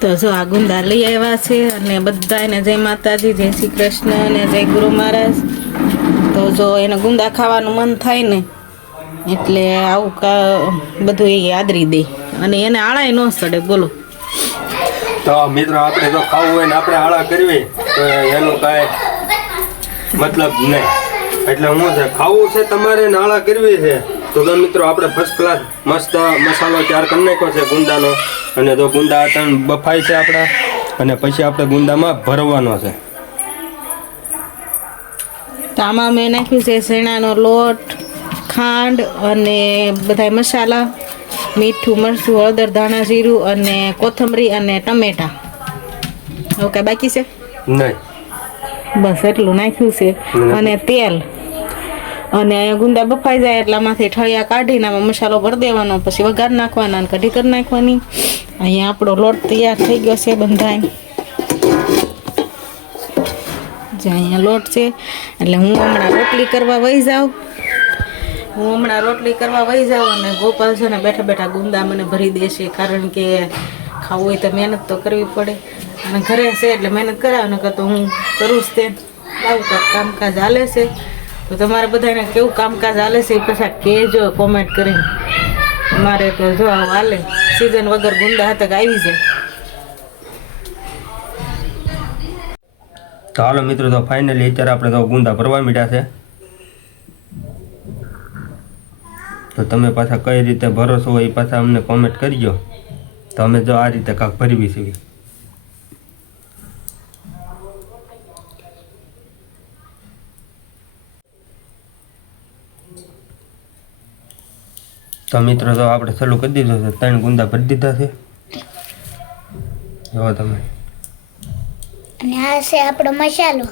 તો જો આ ગુંદા લઈ આવ્યા છે અને બધાને જય માતાજી, જય શ્રી કૃષ્ણ અને જય ગુરુ મહારાજ. તો જો એને ગુંદા ખાવાનું મન થાય ને એટલે આવું બધું એ આદરી દે અને એને આળાય ન સડે. બોલો તો મિત્રો આપણે જો ખાવું હોય ને આપણે આળા કરવી તો એનું કાંઈ મતલબ નહીં. એટલે હું છે ખાવું છે તમારે ને આળા કરવી છે તો મિત્રો આપણે ફર્સ્ટ ક્લાસ મસ્ત મસાલો તૈયાર કરી નાખ્યો છે ગુંદાનો. અને તો ગુંદા ત્રણ બફાય છે આપણા અને પછી આપણે ગુંદામાં ભરવાનો છે. તો આમાં મેં નાખ્યું છે શેણાનો લોટ, ખાંડ અને બધા મસાલા, મીઠું, મરચું, હળદર, ધાણા, જીરું અને કોથમરી અને ટમેટા. હવે કાંઈ બાકી છે નહીં, બસ એટલું નાખ્યું છે. અને તેલ અને ગુંદા બફાઈ જાય એટલામાંથી ઠળિયા કાઢીને આમાં મસાલો ભરી દેવાનો, પછી વઘાર નાખવાના અને કઢી કરી નાખવાની. અહીંયા આપણો લોટ તૈયાર થઈ ગયો છે બંધાય. જે અહીંયા લોટ છે એટલે હું હમણાં રોટલી કરવા વહી જાઉં. અને ગોપાલ છે ને બેઠા બેઠા ગુંદા મને ભરી દેશે, કારણ કે ખાવું હોય તો મહેનત તો કરવી પડે અને ઘરે છે એટલે મહેનત કરાવે. ને તો હું કરું જ તે આવું કામકાજ હાલે છે. તો તમારે બધાને કેવું કામકાજ હાલે છે એ પાછા કહેજો કોમેન્ટ કરીને. અમારે તો જો હાલે સિઝન વગર ગુંદા હાથે આવી જાય. તો હાલો મિત્રો, તો ફાઇનલી અત્યારે આપણે તો ગુંદા ભરવા મીઠા છે. તો તમે પાછા કઈ રીતે ભરો છો એ પાછા અમને કોમેન્ટ કરજો. તો અમે જો આ રીતે કાંક ભરવી છીએ. તો મિત્રો તો આપણે ચાલુ કરી દીધું છે. 3 ગુંદા ભરી દીધા છે. જો તમે અને આ છે આપણો મસાલો.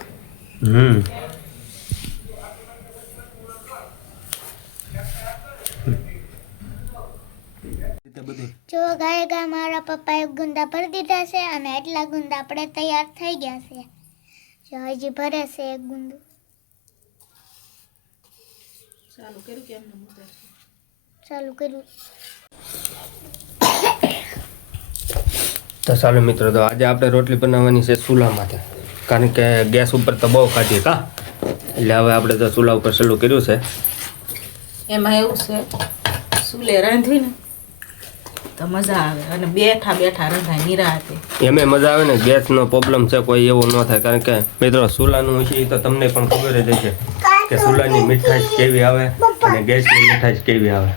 જો ગાય મારા પપ્પાએ ગુંદા ભરી દીધા છે અને એટલા ગુંદા આપણે તૈયાર થઈ ગયા છે. જો હજી ભરે છે એક ગુંદું. ચાલુ કર્યું. તો ચાલો મિત્રો, તો આજે આપણે રોટલી બનાવવાની છે ચૂલામાંથી, કારણ કે ગેસ ઉપર તો બહુ ખાધી કા, એટલે હવે આપણે તો ચૂલા ઉપર ચાલુ કર્યું છે. એમાં એવું છે ચૂલે રાંધવી ને તો મજા આવે અને બેઠા બેઠા રંધાય નિરાતે. એમે મજા આવે ને. ગેસનો પ્રોબ્લેમ છે કોઈ એવો ન થાય, કારણ કે મિત્રો ચૂલાનું છે એ તો તમને પણ ખબર જ હશે કે ચૂલાની મીઠાશ કેવી આવે અને ગેસની મીઠાશ કેવી આવે.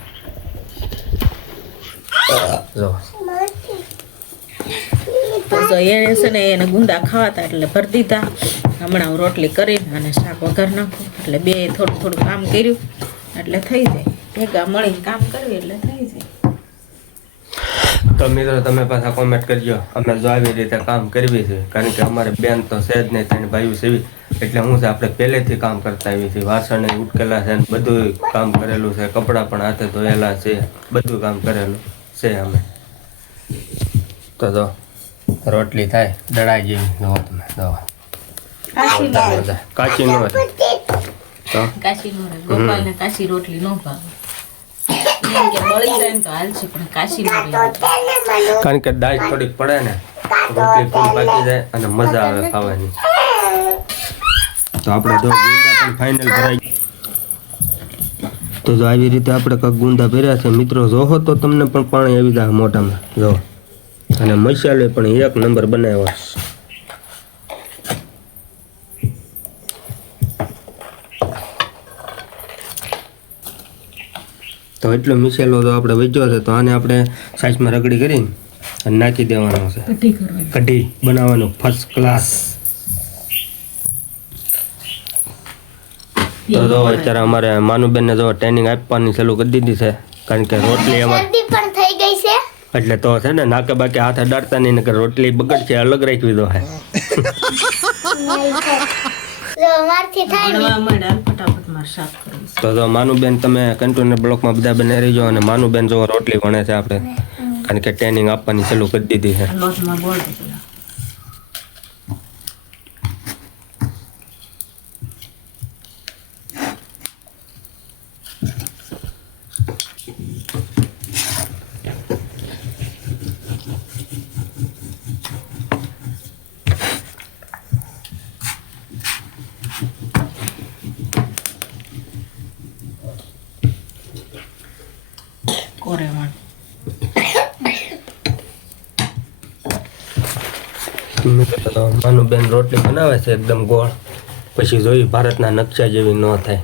જો તો એને છે ને એને ગુંદા ખાવાતા એટલે ભરી દીધા. હમણાં હું રોટલી કરીને અને શાક વઘાર નાખું એટલે બે થોડું થોડું કામ કર્યું એટલે થઈ જાય. ભેગા મળીને કામ કરવી એટલે થઈ જાય. તો મિત્રો તમે પાછા કોમેન્ટ કરજો અમે જો આવી રીતે કામ કરવી છે, કારણ કે અમારે બેન તો છે જ નહીં, 3 ભાઈઓ છે એટલે હું છે આપણે પહેલેથી કામ કરતા આવીએ છીએ. વાસણ ઉટકેલા છે, બધું કામ કરેલું છે, કપડાં પણ હાથે ધોયેલા છે, બધું કામ કરેલું છે અમે. તો જો રોટલી થાય દળાઈ જેવી. જો તમે કાચી નો તો કાશી નો ગોપાલ ને કાશી રોટલી નો ભાવે. બળી જાય ને તો હાલશે પણ કાશી નો. કારણ કે દાળ થોડીક પડે ને રોટલી ફૂલ પાકી જાય અને મજા આવે ખાવાની. તો આપણે જો ગુંદા પણ ફાઇનલ ભરાઈ. તો જો આવી રીતે આપણે કાંક ગુંદા ભર્યા છે મિત્રો. જોહો તો તમને પણ પાણી આવી જાય મોઢામાં. જો અને મસાલો પણ 1 નંબર બનાવ્યો. તો એટલો મસાલો તો આપણે વેચ્યો છે, તો આને આપણે સાઈઝમાં રગડી કરીને અને નાખી દેવાનો છે. કઢી બનાવવાનું ફર્સ્ટ ક્લાસ. તો જો અત્યારે અમારે માનુબેનને જો ટ્રેનિંગ આપવાની ચાલુ કરી દીધી છે, કારણ કે રોટલી અમારે પણ થઈ ગઈ છે એટલે તો છે ને નાકે બાકે હાથે અડાડતા નહીં, નકર રોટલી બગડશે. અલગ રાખવી દો હે. તો જો માનુબેન તમે કન્ટેનર બ્લોકમાં બધા બને રહીજો અને માનુબેન જો રોટલી વણે છે આપણે, કારણ કે ટ્રેનિંગ આપવાની ચાલુ કરી દીધી છે. મિત્રો તો માનું બેન રોટલી બનાવે છે એકદમ ગોળ, પછી જોઈ ભારતના નકશા જેવી ન થાય.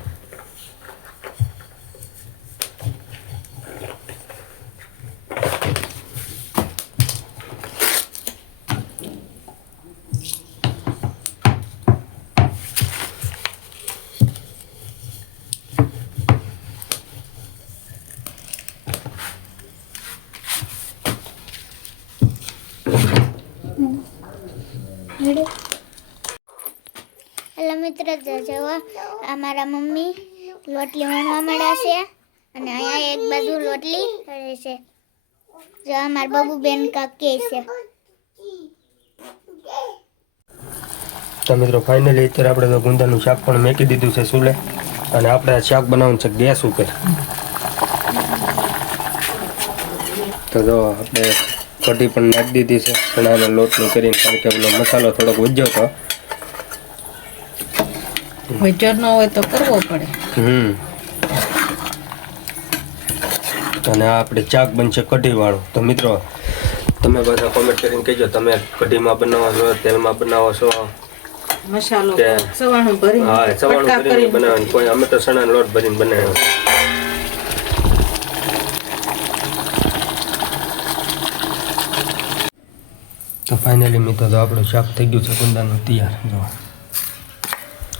હેલો મિત્રો, જુઓ અમારા મમ્મી લોટલી વણવા માંડ્યા છે અને અહીંયા એક બાજુ લોટલી કરે છે. જો અમારા બબુબેન કાક કહે છે. તો મિત્રો ફાઇનલી અત્યારે આપણે તો ગુંદાનું શાક પણ મેકી દીધું છે ચૂલે, અને આપણે આ શાક બનાવવાનું છે ગેસ ઉપર. તો જો આપણે કઢી પણ નાખી દીધી છે ચણાના લોટનું કરીને, કારણ કે પેલો મસાલો થોડોક વધ્યો હતો. વજર ન હોય તો કરવો પડે. અને આ આપણે શાક બનશે કઢીવાળું. તો મિત્રો તમે બધા કોમેન્ટ કરીને કહેજો, તમે કઢીમાં બનાવો છો, તેલમાં બનાવો છો, મસાલો કે સવાણું ભરી હા સવાણું ભરીને બનાવે, કોઈ અમે તો ચણાનો લોટ ભરીને બનાવ્યો. તો ફાઇનલી મિત્રો તો આપણું શાક થઈ ગયું છે ગુંદાનું તૈયાર. જો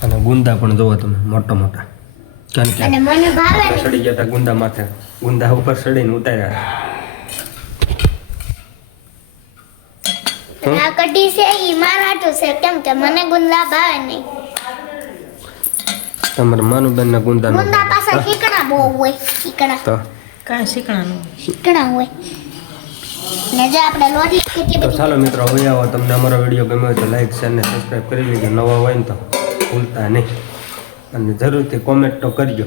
અને ગુંદા પણ જોવો તમે મોટા મોટા, કારણ કે અને મને ભાવે ને સડી ગયા હતા ગુંદા માથે, ગુંદા ઉપર સડીને ઉતાર્યા. આ કઢી છે એ મારાટું છે, કેમ કે મને ગુંદા ભાવે નહીં. તમારે માનુબેન ના ગુંદા ગુંદા પાછા શીકણા બહુ હોય, શીકણા તો કાંઈ શીખણાનું. શીકણા હોય. ને જો આપણે લોટલી કેટલી તો બધી ચાલો મિત્રો હવે આવો, તમને અમારો વિડીયો ગમ્યો હોય તો લાઈક શેર ને સબસ્ક્રાઈબ કરી લેજો. નવા હોય ને તો ભૂલતા નહીં, અને જરૂરથી કોમેન્ટ તો કરજો.